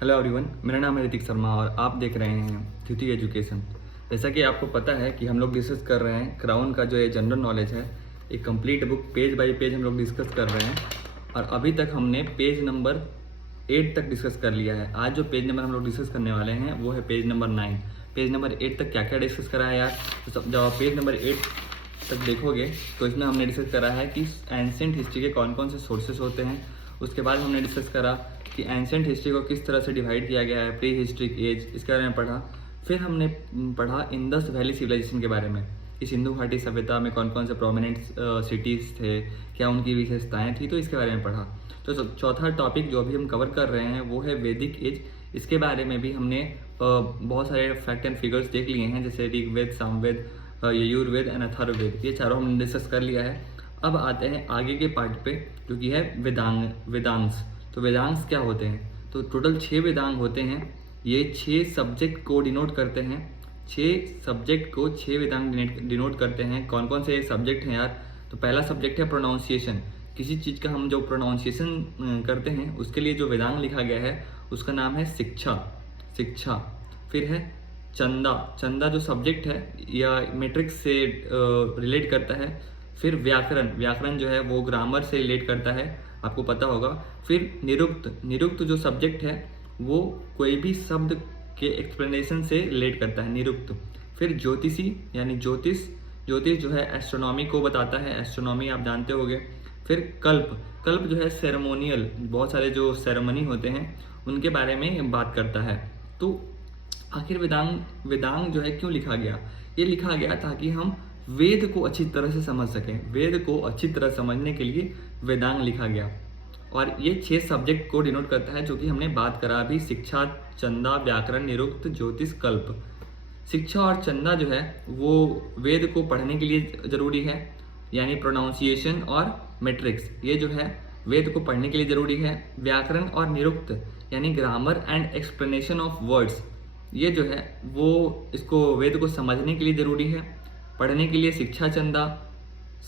Hello everyone, मेरा नाम है ऋतिक शर्मा और आप देख रहे हैं द्युति एजुकेशन। जैसा कि आपको पता है कि हम लोग डिस्कस कर रहे हैं क्राउन का जो ये जनरल नॉलेज है, एक complete book page bye page हम लोग डिस्कस कर रहे हैं और अभी तक हमने पेज नंबर 8 तक डिस्कस कर लिया है। आज जो पेज नंबर हम लोग डिस्कस करने वाले हैं वो है पेज नंबर 9। पेज नंबर 8 तक क्या क्या डिस्कस करा है यार, तो जब आप पेज नंबर 8 तक देखोगे तो इसमें हमने डिस्कस करा है कि एंशिएंट हिस्ट्री के कौन कौन से सोर्सेस होते हैं। उसके बाद हमने डिस्कस करा कि एंशिएंट हिस्ट्री को किस तरह से डिवाइड किया गया है, प्री हिस्ट्रिक एज, इसके बारे में पढ़ा। फिर हमने पढ़ा इंडस वैली सिविलाइजेशन के बारे में कि सिंधु घाटी सभ्यता में कौन कौन से प्रोमिनेंट सिटीज़ थे, क्या उनकी विशेषताएं थी, तो इसके बारे में पढ़ा। तो चौथा टॉपिक जो अभी हम कवर कर रहे हैं वो है वैदिक एज। इसके बारे में भी हमने बहुत सारे फैक्ट एंड फिगर्स देख लिए हैं, जैसे ऋग्वेद, सामवेद, यजुर्वेद एंड अथर्ववेद, ये चारों हमने डिस्कस कर लिया है। अब आते हैं आगे के पार्ट पे जो कि है वेदांग्स। तो वेदांग्स क्या होते हैं? तो टोटल 6 वेदांग होते हैं। ये 6 सब्जेक्ट को डिनोट करते हैं। 6 सब्जेक्ट को 6 वेदांग डिनोट करते हैं। कौन कौन से सब्जेक्ट हैं यार? तो पहला सब्जेक्ट है प्रोनाउंसिएशन। किसी चीज़ का हम जो प्रोनाउंसिएशन करते हैं उसके लिए जो वेदांग लिखा गया है उसका नाम है शिक्षा। फिर है चंदा। चंदा जो सब्जेक्ट है या मेट्रिक्स से रिलेट करता है। फिर व्याकरण जो है वो ग्रामर से रिलेट करता है, आपको पता होगा। फिर निरुक्त जो सब्जेक्ट है वो कोई भी शब्द के एक्सप्लेनेशन से रिलेट करता है, निरुक्त। फिर ज्योतिषी यानी ज्योतिष जो है एस्ट्रोनॉमी को बताता है, एस्ट्रोनॉमी आप जानते होंगे। फिर कल्प जो है सेरेमोनियल, बहुत सारे जो सेरेमनी होते हैं उनके बारे में बात करता है। तो आखिर वेदांग जो है क्यों लिखा गया? ये लिखा गया ताकि हम वेद को अच्छी तरह से समझ सकें। वेद को अच्छी तरह समझने के लिए वेदांग लिखा गया और ये 6 सब्जेक्ट को डिनोट करता है जो कि हमने बात करा अभी, शिक्षा, चंदा, व्याकरण, निरुक्त, ज्योतिष, कल्प। शिक्षा और चंदा जो है वो वेद को पढ़ने के लिए जरूरी है, यानी प्रोनाउंसिएशन और मैट्रिक्स, ये जो है वेद को पढ़ने के लिए जरूरी है। व्याकरण और निरुक्त यानी grammar and explanation of words, ये जो है वो इसको वेद को समझने के लिए जरूरी है। पढ़ने के लिए शिक्षा चंदा,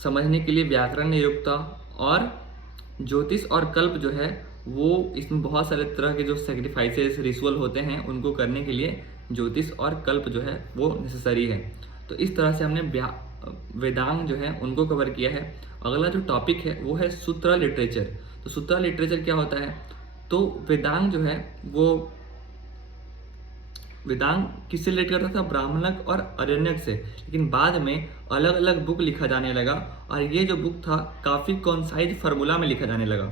समझने के लिए व्याकरण निरुक्ता, और ज्योतिष और कल्प जो है वो इसमें बहुत सारे तरह के जो सेक्रीफाइसेस रिचुअल होते हैं उनको करने के लिए ज्योतिष और कल्प जो है वो नेसेसरी है। तो इस तरह से हमने वेदांग जो है उनको कवर किया है। अगला जो टॉपिक है वो है सूत्रा लिटरेचर। तो सूत्रा लिटरेचर क्या होता है? तो वेदांग जो है वो वेदांग किससे रिलेट करता था? ब्राह्मणक और अरण्यक से। लेकिन बाद में अलग अलग बुक लिखा जाने लगा और ये जो बुक था काफ़ी कॉन्साइज फार्मूला में लिखा जाने लगा।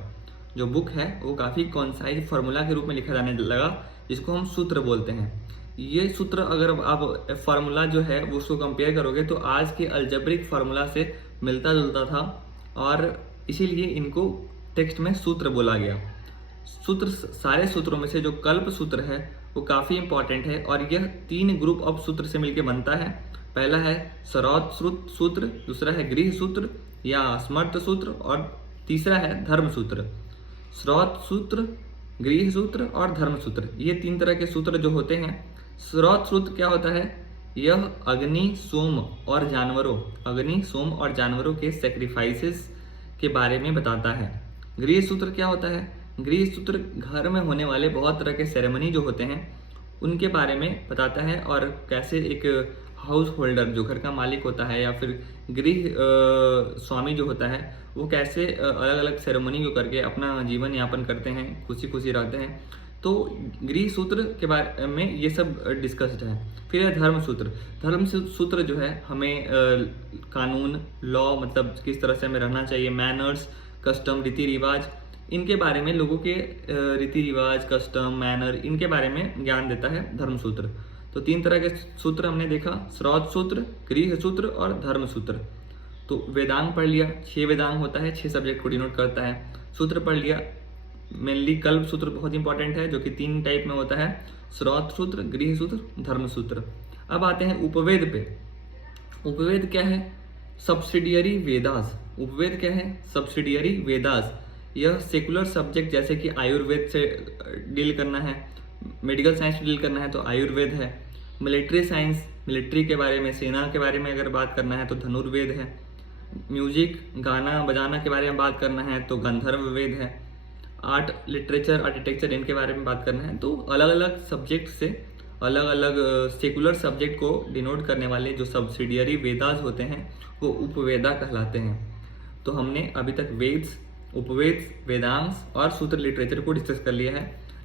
जो बुक है वो काफ़ी कॉन्साइज फार्मूला के रूप में लिखा जाने लगा, जिसको हम सूत्र बोलते हैं। ये सूत्र अगर आप फार्मूला जो है वो उसको कंपेयर करोगे तो आज के अलजेब्रिक फार्मूला से मिलता जुलता था और इसीलिए इनको टेक्स्ट में सूत्र बोला गया। सूत्र, सारे सूत्रों में से जो कल्प सूत्र है वो काफ़ी इंपॉर्टेंट है और यह 3 ग्रुप ऑफ सूत्र से मिलकर बनता है। पहला है श्रौत सूत्र, दूसरा है गृह सूत्र या स्मर्त सूत्र और तीसरा है धर्म सूत्र। श्रौत सूत्र, गृह सूत्र और धर्म सूत्र, ये 3 तरह के सूत्र जो होते हैं। श्रौत सूत्र क्या होता है? यह अग्नि, सोम और जानवरों के सेक्रीफाइसेस के बारे में बताता है। गृह सूत्र क्या होता है? गृह सूत्र घर में होने वाले बहुत तरह के सेरेमनी जो होते हैं उनके बारे में बताता है और कैसे एक हाउस होल्डर जो घर का मालिक होता है या फिर गृह स्वामी जो होता है वो कैसे अलग अलग सेरेमनी को करके अपना जीवन यापन करते हैं, खुशी खुशी रहते हैं। तो गृह सूत्र के बारे में ये सब डिस्कस्ड है। फिर है धर्म सूत्र जो है हमें कानून, लॉ, मतलब किस तरह से हमें रहना चाहिए, मैनर्स, कस्टम, रीति रिवाज, इनके बारे में, लोगों के रीति रिवाज, कस्टम, मैनर, इनके बारे में ज्ञान देता है धर्म सूत्र। तो 3 तरह के सूत्र हमने देखा, श्रौत सूत्र, गृह सूत्र और धर्म सूत्र। तो वेदांग पढ़ लिया, 6 वेदांग होता है, 6 सब्जेक्ट को डिनोट करता है। सूत्र पढ़ लिया, मेनली कल्प सूत्र बहुत इंपॉर्टेंट है जो कि 3 टाइप में होता है, श्रौत सूत्र, गृह सूत्र, धर्म सूत्र। अब आते हैं उपवेद पे। उपवेद क्या है? सब्सिडियरी वेदास। उपवेद क्या है? सब्सिडियरी वेदास। यह सेकुलर सब्जेक्ट जैसे कि आयुर्वेद से डील करना है, मेडिकल साइंस से डील करना है तो आयुर्वेद है। मिलिट्री साइंस, मिलिट्री के बारे में, सेना के बारे में अगर बात करना है तो धनुर्वेद है। म्यूजिक, गाना बजाना के बारे में बात करना है तो गंधर्व वेद है। आर्ट, लिटरेचर, आर्किटेक्चर, इनके बारे में बात करना है। तो अलग अलग सब्जेक्ट से अलग अलग सेकुलर सब्जेक्ट को डिनोट करने वाले जो सब्सिडियरी वेदास होते हैं वो उपवेदा कहलाते हैं। तो हमने अभी तक वेद्स, उपवेद, वेदांश और सूत्र लिटरेचर को डिस्कस कर लिया है।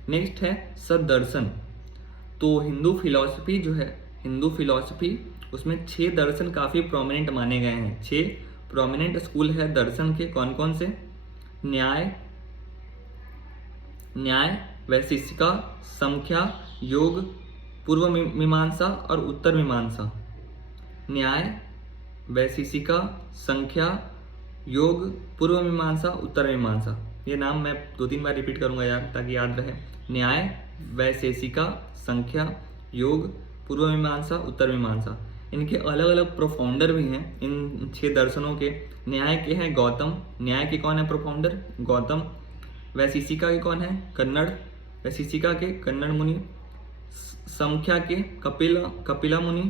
नेक्स्ट है सदर्शन। तो हिंदू फिलॉसफी जो है, हिंदू फिलॉसफी उसमें 6 दर्शन काफ़ी प्रोमिनेंट माने गए हैं। 6 प्रोमिनेंट स्कूल है दर्शन के। कौन कौन से? न्याय, वैशेषिका, संख्या, योग, पूर्व मीमांसा और उत्तर मीमांसा। न्याय, वैशेषिका, संख्या, योग, पूर्व मीमांसा, उत्तर मीमांसा। ये नाम मैं 2-3 बार रिपीट करूंगा यार, ताकि याद रहे। न्याय, वैशेषिका, संख्या, योग, पूर्व मीमांसा, उत्तर मीमांसा। इनके अलग अलग प्रोफाउंडर भी हैं इन 6 दर्शनों के। न्याय के हैं गौतम। न्याय के कौन है प्रोफाउंडर? गौतम। वैशेषिका के कौन है? कन्नड़। वैशेषिका के कन्नड़ मुनि। संख्या के कपिला मुनि।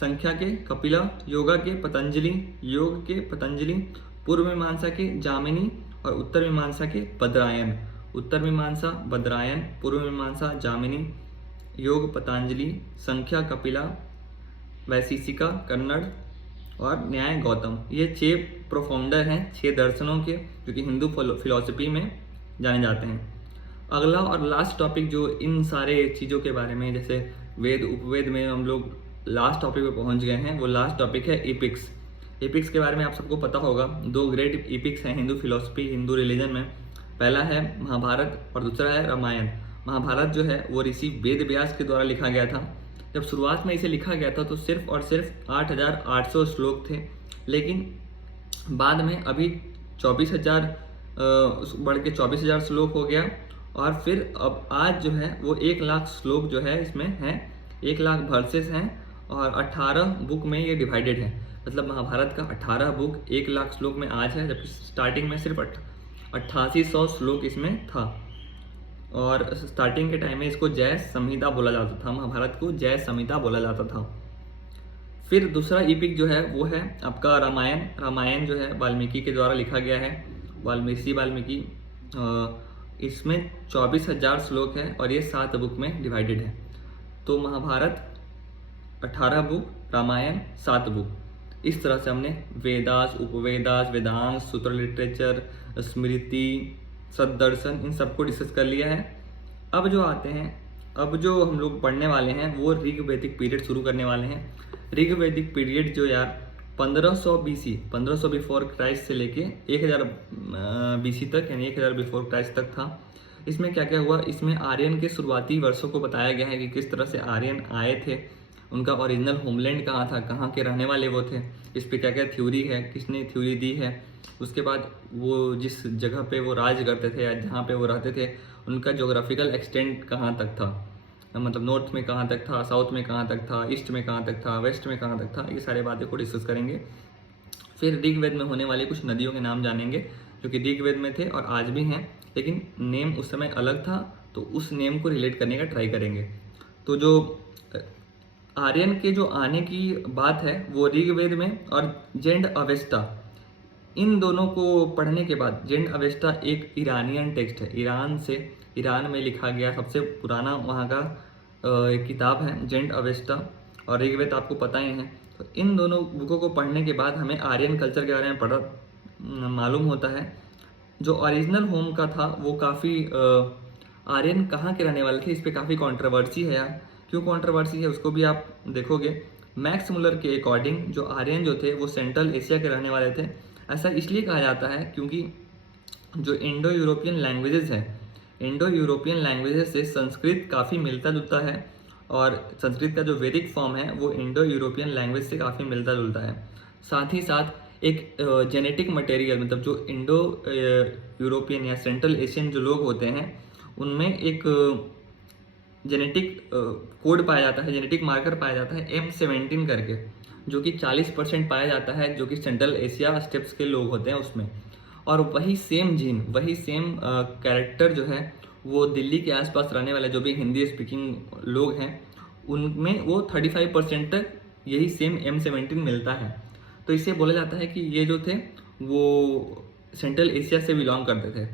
संख्या के कपिला। योगा के पतंजलि। योग के पतंजलि। पूर्व मीमांसा के जामिनी और उत्तर मीमांसा के बद्रायन। उत्तर मीमांसा बद्रायन, पूर्व मीमांसा जामिनी, योग पतंजलि, संख्या कपिला, वैशेषिका कन्नड़ और न्याय गौतम। ये 6 प्रोफाउंडर हैं 6 दर्शनों के, जो कि हिंदू फिलॉसफी में जाने जाते हैं। अगला और लास्ट टॉपिक जो इन सारे चीज़ों के बारे में, जैसे वेद, उपवेद में हम लोग लास्ट टॉपिक पे पहुंच गए हैं। वो लास्ट टॉपिक है एपिक्स। एपिक्स के बारे में आप सबको पता होगा। 2 ग्रेट एपिक्स हैं हिंदू फिलॉसफी, हिंदू रिलीजन में। पहला है महाभारत और दूसरा है रामायण। महाभारत जो है वो ऋषि वेद व्यास के द्वारा लिखा गया था। जब शुरुआत में इसे लिखा गया था तो सिर्फ और सिर्फ 8,800 श्लोक थे, लेकिन बाद में अभी 24,000 बढ़ के 24,000 श्लोक हो गया। और फिर अब आज जो है वो 1 लाख श्लोक जो है इसमें है, 1 लाख वर्सेस हैं और 18 बुक में ये डिवाइडेड है। मतलब महाभारत का 18 बुक 1 लाख श्लोक में आज है, जबकि स्टार्टिंग में सिर्फ 8800 श्लोक इसमें था। और स्टार्टिंग के टाइम में इसको जय संहिता बोला जाता था, महाभारत को जय संहिता बोला जाता था। फिर दूसरा एपिक जो है वो है आपका रामायण। रामायण जो है वाल्मीकि के द्वारा लिखा गया है, वाल्मीकि। इसमें 24,000 श्लोक है और ये 7 बुक में डिवाइडेड है। तो महाभारत 18 बुक, रामायण 7 बुक। इस तरह से हमने वेदास, उपवेदास, वेदांश, सूत्र लिटरेचर, स्मृति, सदर्शन, इन सबको डिस्कस कर लिया है। अब जो आते हैं, अब जो हम लोग पढ़ने वाले हैं वो ऋग वैदिक पीरियड शुरू करने वाले हैं। ऋग वैदिक पीरियड जो यार 1500 BC, 1500 बिफोर क्राइस्ट से लेके 1000 BC तक, यानी 1000 बिफोर क्राइस्ट तक था। इसमें क्या क्या हुआ? इसमें आर्यन के शुरुआती वर्षों को बताया गया है कि किस तरह से आर्यन आए थे, उनका ओरिजिनल होमलैंड कहाँ था, कहाँ के रहने वाले वो थे, इस पर क्या क्या थ्योरी है, किसने थ्योरी दी है। उसके बाद वो जिस जगह पे वो राज करते थे या जहाँ पे वो रहते थे, उनका जोग्राफिकल एक्सटेंट कहाँ तक था, मतलब नॉर्थ में कहाँ तक था, साउथ में कहाँ तक था, ईस्ट में कहाँ तक था, वेस्ट में कहाँ तक था। ये सारे बातें को डिस्कस करेंगे। फिर ऋग्वेद में होने वाली कुछ नदियों के नाम जानेंगे जो कि ऋग्वेद में थे और आज भी हैं, लेकिन नेम उस समय अलग था, तो उस नेम को रिलेट करने का ट्राई करेंगे। तो जो आर्यन के जो आने की बात है वो ऋग्वेद में, और जेंड अवेस्टा, इन दोनों को पढ़ने के बाद, जेंड अवेस्टा एक ईरानियन टेक्स्ट है, ईरान में लिखा गया सबसे पुराना वहाँ का एक किताब है जेंड अवेस्टा, और ऋग्वेद आपको पता ही है। तो इन दोनों बुकों को पढ़ने के बाद हमें आर्यन कल्चर के बारे में मालूम होता है। जो ओरिजिनल होम का था वो काफ़ी, आर्यन कहाँ के रहने वाले थे, इस पर काफ़ी कंट्रोवर्सी है यार। क्यों कंट्रोवर्सी है उसको भी आप देखोगे। मैक्स मुलर के अकॉर्डिंग जो आर्यन जो थे वो सेंट्रल एशिया के रहने वाले थे। ऐसा इसलिए कहा जाता है क्योंकि जो इंडो यूरोपियन लैंग्वेजेस है, इंडो यूरोपियन लैंग्वेजेस से संस्कृत काफ़ी मिलता जुलता है, और संस्कृत का जो वैदिक फॉर्म है वो इंडो यूरोपियन लैंग्वेज से काफ़ी मिलता जुलता है। साथ ही साथ एक जेनेटिक मटेरियल, मतलब जो इंडो यूरोपियन या सेंट्रल एशियन जो लोग होते हैं उनमें एक जेनेटिक कोड पाया जाता है, जेनेटिक मार्कर पाया जाता है M17 करके, जो कि 40% पाया जाता है, जो कि सेंट्रल एशिया स्टेप्स के लोग होते हैं उसमें। और वही सेम जीन, वही सेम कैरेक्टर जो है वो दिल्ली के आसपास रहने वाले जो भी हिंदी स्पीकिंग लोग हैं उनमें वो 35% तक यही सेम M17 मिलता है। तो इससे बोला जाता है कि ये जो थे वो सेंट्रल एशिया से बिलोंग करते थे।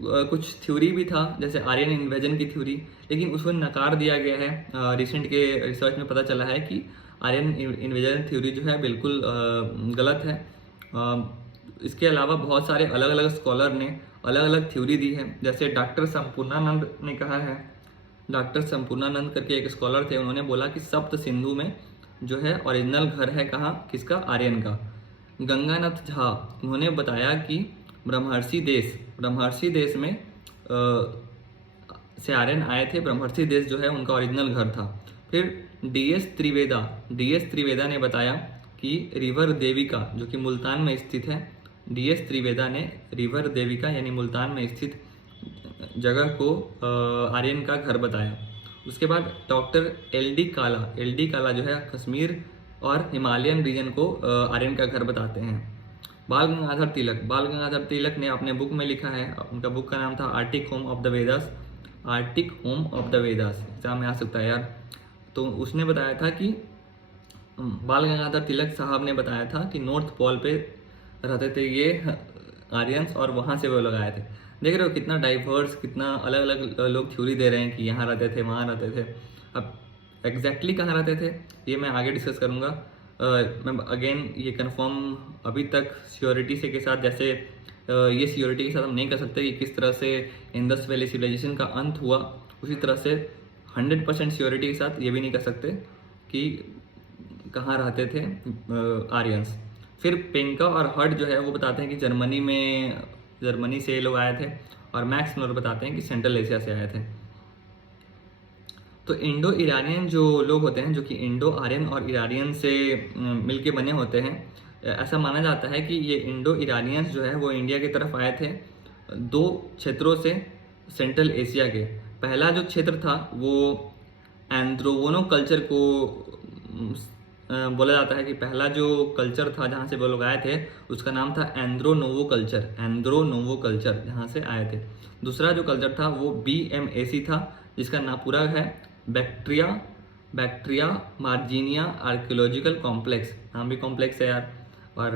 कुछ थ्योरी भी था जैसे आर्यन इन्वेजन की थ्योरी, लेकिन उसको नकार दिया गया है। रिसेंट के रिसर्च में पता चला है कि आर्यन इन्वेजन थ्योरी जो है बिल्कुल गलत है। इसके अलावा बहुत सारे अलग अलग स्कॉलर ने अलग अलग थ्योरी दी है। जैसे डॉक्टर संपूर्णानंद ने कहा है, डॉक्टर संपूर्णानंद करके एक स्कॉलर थे, उन्होंने बोला कि सप्त सिंधु में जो है ओरिजिनल घर है कहाँ, किसका, आर्यन का। गंगानाथ झा, उन्होंने बताया कि ब्रह्मर्षि देश में से आर्यन आए थे, ब्रह्मर्षि देश जो है उनका ओरिजिनल घर था। फिर डीएस त्रिवेदा ने बताया कि रिवर देविका जो कि मुल्तान में स्थित है, डीएस त्रिवेदा ने रिवर देविका यानी मुल्तान में स्थित जगह को आर्यन का घर बताया। उसके बाद डॉक्टर एल डी काला जो है कश्मीर और हिमालयन रीजन को आर्यन का घर बताते हैं। बाल गंगाधर तिलक ने अपने बुक में लिखा है, उनका बुक का नाम था Arctic home of the Vedas, exam में आ सकता है यार। तो उसने बताया था कि बाल गंगाधर तिलक साहब ने बताया था कि नॉर्थ पोल पे रहते थे ये आर्यंस और वहाँ से वो लोग आए थे। देख रहे हो कितना डाइवर्स, कितना अलग अलग लोग थ्योरी दे रहे हैं कि यहाँ रहते थे, वहाँ रहते थे। अब एग्जैक्टली कहाँ रहते थे ये मैं आगे डिस्कस करूँगा। मैं अगेन ये कंफर्म अभी तक श्योरिटी से के साथ, जैसे ये श्योरिटी के साथ हम नहीं कर सकते कि किस तरह से इंडस वैली सिविलाइजेशन का अंत हुआ, उसी तरह से 100% श्योरिटी के साथ ये भी नहीं कर सकते कि कहाँ रहते थे आर्यंस। फिर पेंका और हर्ट जो है वो बताते हैं कि जर्मनी से ये लोग आए थे, और मैक्स मुलर बताते हैं कि सेंट्रल एशिया से आए थे। तो इंडो इरानियन जो लोग होते हैं, जो कि इंडो आर्यन और इरानियन से मिलके बने होते हैं, ऐसा माना जाता है कि ये इंडो इरानियंस जो है वो इंडिया की तरफ आए थे 2 क्षेत्रों से सेंट्रल एशिया के। पहला जो क्षेत्र था वो एंड्रोवोनो कल्चर को बोला जाता है कि पहला जो कल्चर था जहाँ से वो लोग आए थे उसका नाम था एंड्रोनोवो कल्चर, जहाँ से आए थे। दूसरा जो कल्चर था वो BMAC था, जिसका नाम पूरा है बैक्ट्रिया मार्जिनिया आर्कियोलॉजिकल कॉम्प्लेक्स। नाम भी कॉम्प्लेक्स है यार, और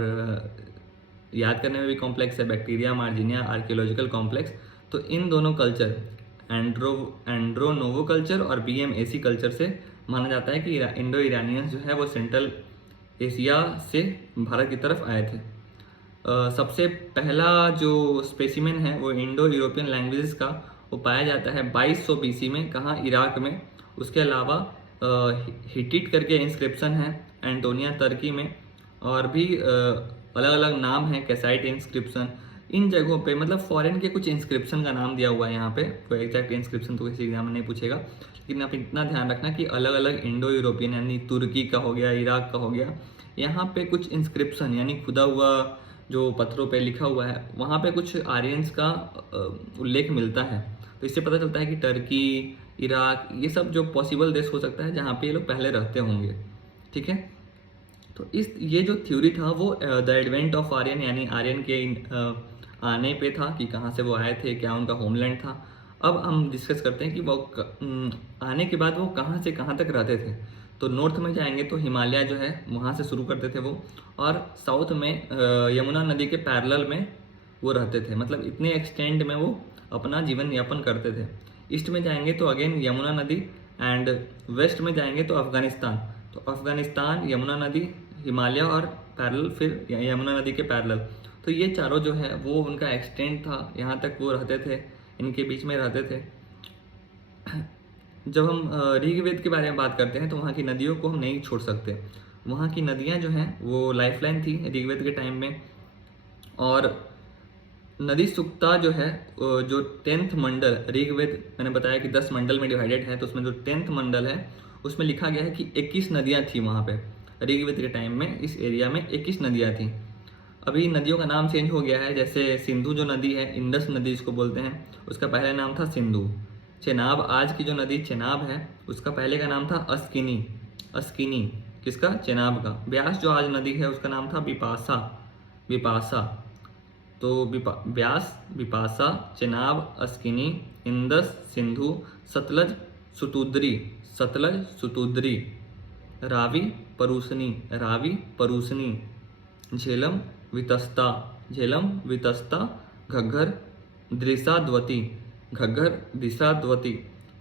याद करने में भी कॉम्प्लेक्स है, बैक्टीरिया मार्जिनिया आर्कियोलॉजिकल कॉम्प्लेक्स। तो इन दोनों कल्चर, एंड्रोनोवो कल्चर और BMAC कल्चर से माना जाता है कि इंडो इरानियंस जो है वो सेंट्रल एशिया से भारत की तरफ आए थे। सबसे पहला जो स्पेसिमेन है वो इंडो यूरोपियन लैंग्वेजेस का वो पाया जाता है 2200 BC में, कहाँ, इराक में। उसके अलावा हिटिट करके इंस्क्रिप्शन है एंटोनिया तुर्की में, और भी अलग अलग नाम है, कैसाइट इंस्क्रिप्शन। इन जगहों पे मतलब फॉरेन के कुछ इंस्क्रिप्शन का नाम दिया हुआ है यहाँ पे, कोई एग्जैक्ट इंस्क्रिप्शन तो किसी एग्जाम में नहीं पूछेगा, लेकिन आप इतना ध्यान रखना कि अलग अलग इंडो यूरोपियन यानी तुर्की का हो गया, इराक का हो गया, यहाँ पे कुछ इंस्क्रिप्शन यानी खुदा हुआ जो पत्थरों पे लिखा हुआ है, वहाँ पे कुछ आर्यंस का उल्लेख मिलता है। तो इससे पता चलता है कि टर्की, इराक, ये सब जो पॉसिबल देश हो सकता है जहाँ पे ये लोग पहले रहते होंगे। ठीक है, तो ये जो थ्योरी था वो द एडवेंट ऑफ आर्यन यानी आर्यन के आने पे था कि कहाँ से वो आए थे, क्या उनका होमलैंड था। अब हम डिस्कस करते हैं कि वो आने के बाद वो कहाँ से कहाँ तक रहते थे। तो नॉर्थ में जाएंगे तो हिमालय जो है वहाँ से शुरू करते थे वो, और साउथ में यमुना नदी के पैरेलल में वो रहते थे, मतलब इतने एक्सटेंड में वो अपना जीवन यापन करते थे। ईस्ट में जाएंगे तो अगेन यमुना नदी, एंड वेस्ट में जाएंगे तो अफगानिस्तान। तो अफगानिस्तान, यमुना नदी, हिमालय और पैरेलल, फिर यमुना नदी के पैरेलल। तो ये चारों जो है वो उनका एक्सटेंड था, यहाँ तक वो रहते थे, इनके बीच में रहते थे। जब हम ऋग्वेद के बारे में बात करते हैं तो वहाँ की नदियों को हम नहीं छोड़ सकते। वहाँ की नदियाँ जो हैं वो लाइफलाइन थी ऋग्वेद के टाइम में। और नदी सुक्ता जो है, जो 10th मंडल, ऋग्वेद मैंने बताया कि 10 मंडल में डिवाइडेड है, तो उसमें जो 10th मंडल है उसमें लिखा गया है कि 21 नदियाँ थी वहाँ पे ऋग्वेद के टाइम में। इस एरिया में 21 नदियाँ थी। अभी नदियों का नाम चेंज हो गया है, जैसे सिंधु जो नदी है, इंडस नदी इसको बोलते हैं, उसका पहले नाम था सिंधु। चेनाब, आज की जो नदी चेनाब है, उसका पहले का नाम था अस्किनी, किसका, चेनाब का। ब्यास जो आज नदी है उसका नाम था विपासा। तो ब्यास, विपासा, चेनाब, अस्किनी, इंदस, सिंधु, सतलज, सुतुद्री, रावी, परूसनी, झेलम, वितस्ता, घग्गर, द्रिशाद्वती, घग्गर, द्रिशाद्वती।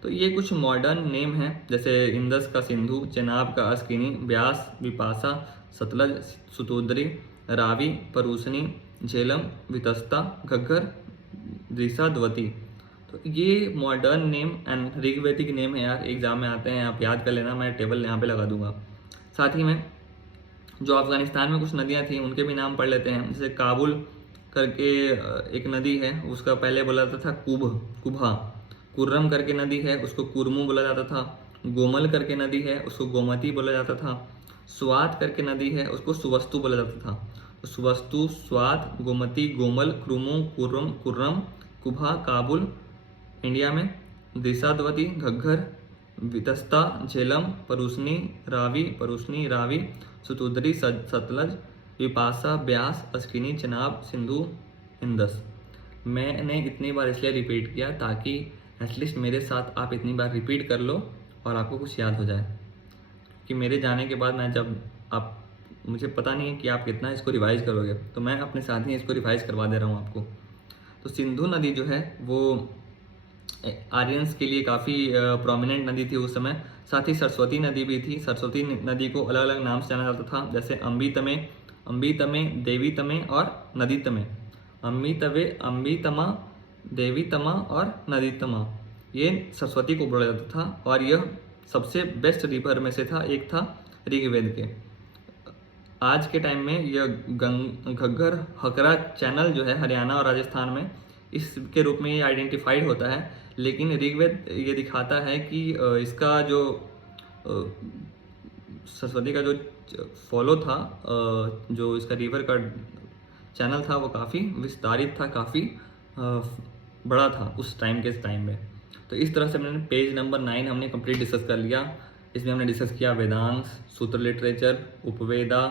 तो ये कुछ मॉडर्न नेम हैं, जैसे इंदस का सिंधु, चेनाब का अस्किनी, ब्यास, विपाशा, सतलज, सुतोद्री, रावी, परूसनी, झेलम, वितस्ता, घग्गर, द्रिशाद्वती। तो ये मॉडर्न नेम एंड ऋग्वैदिक नेम है यार, एग्जाम में आते हैं, आप याद कर लेना, मैं टेबल यहाँ पे लगा दूंगा। साथ ही में जो अफगानिस्तान में कुछ नदियाँ थी उनके भी नाम पढ़ लेते हैं, जैसे काबुल करके एक नदी है, उसका पहले बोला जाता था कुभा। कुर्रम करके नदी है, उसको कुरमू बोला जाता था। गोमल करके नदी है, उसको गोमती बोला जाता था। स्वात करके नदी है, उसको सुवस्तु बोला जाता था। तो सुवस्तु, स्वात, गोमती, गोमल, क्रुमु, कुर्रम, कुर्रम, कुभा, काबुल इंडिया में, द्रिशाद्वती, घग्गर, वितस्ता, झेलम, परूसनी, रावी, सुतुद्री, सतलज, विपाशा, ब्यास, अस्किनी, चेनाब, सिंधु, इंदस। मैंने इतनी बार इसलिए रिपीट किया ताकि एटलीस्ट मेरे साथ आप इतनी बार रिपीट कर लो और आपको कुछ याद हो जाए, कि मेरे जाने के बाद मैं जब आप, मुझे पता नहीं है कि आप कितना इसको रिवाइज करोगे, तो मैं अपने साथ ही इसको रिवाइज करवा दे रहा हूँ आपको। तो सिंधु नदी जो है वो आर्यंस के लिए काफ़ी प्रोमिनेंट नदी थी उस समय। साथ ही सरस्वती नदी भी थी। सरस्वती नदी को अलग अलग नाम से जाना जाता था, जैसे अम्बी तमे, देवी तमे और नदी तमे। अम्बी तमा, देवी तमा और नदी तमा, ये सरस्वती को बोला जाता था, और यह सबसे बेस्ट रिवर में से था, एक था ऋग्वेद के। आज के टाइम में यह घग्गर हकरा चैनल जो है हरियाणा और राजस्थान में, इसके रूप में ये आइडेंटिफाइड होता है, लेकिन ऋग्वेद ये दिखाता है कि इसका जो सरस्वती का जो फॉलो था, जो इसका रिवर का चैनल था, वो काफ़ी विस्तारित था, काफ़ी बड़ा था उस टाइम में। तो इस तरह से हमने पेज नंबर 9 हमने कंप्लीट डिस्कस कर लिया। इसमें हमने डिस्कस किया वेदांत, सूत्र लिटरेचर, उपवेदा,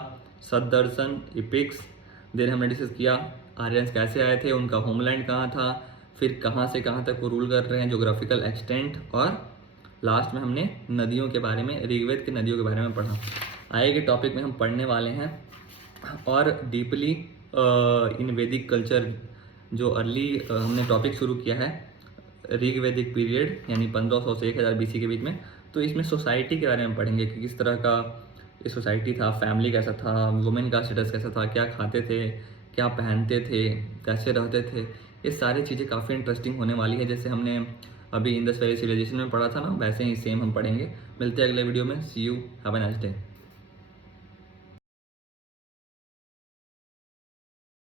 सददर्शन, इपिक्स। देन हमने डिस्कस किया आर्यंस कैसे आए थे, उनका होमलैंड कहाँ था, फिर कहाँ से कहाँ तक वो रूल कर रहे हैं, ज्योग्राफिकल एक्सटेंट, और लास्ट में हमने नदियों के बारे में, ऋग्वेद की नदियों के बारे में पढ़ा। आगे के टॉपिक में हम पढ़ने वाले हैं और डीपली इन वैदिक कल्चर, जो अर्ली हमने टॉपिक शुरू किया है ऋग्वैदिक पीरियड, यानी 1500 से 1000 BC के बीच में। तो इसमें सोसाइटी के बारे में पढ़ेंगे कि किस तरह का ये सोसाइटी था, फैमिली कैसा था, वुमेन का स्टेटस कैसा था, क्या खाते थे, क्या पहनते थे, कैसे रहते थे। ये सारी चीज़ें काफ़ी इंटरेस्टिंग होने वाली है, जैसे हमने अभी इंडस वैली सिविलाइजेशन में पढ़ा था ना, वैसे ही सेम हम पढ़ेंगे। मिलते हैं अगले वीडियो में। See you, have a nice day.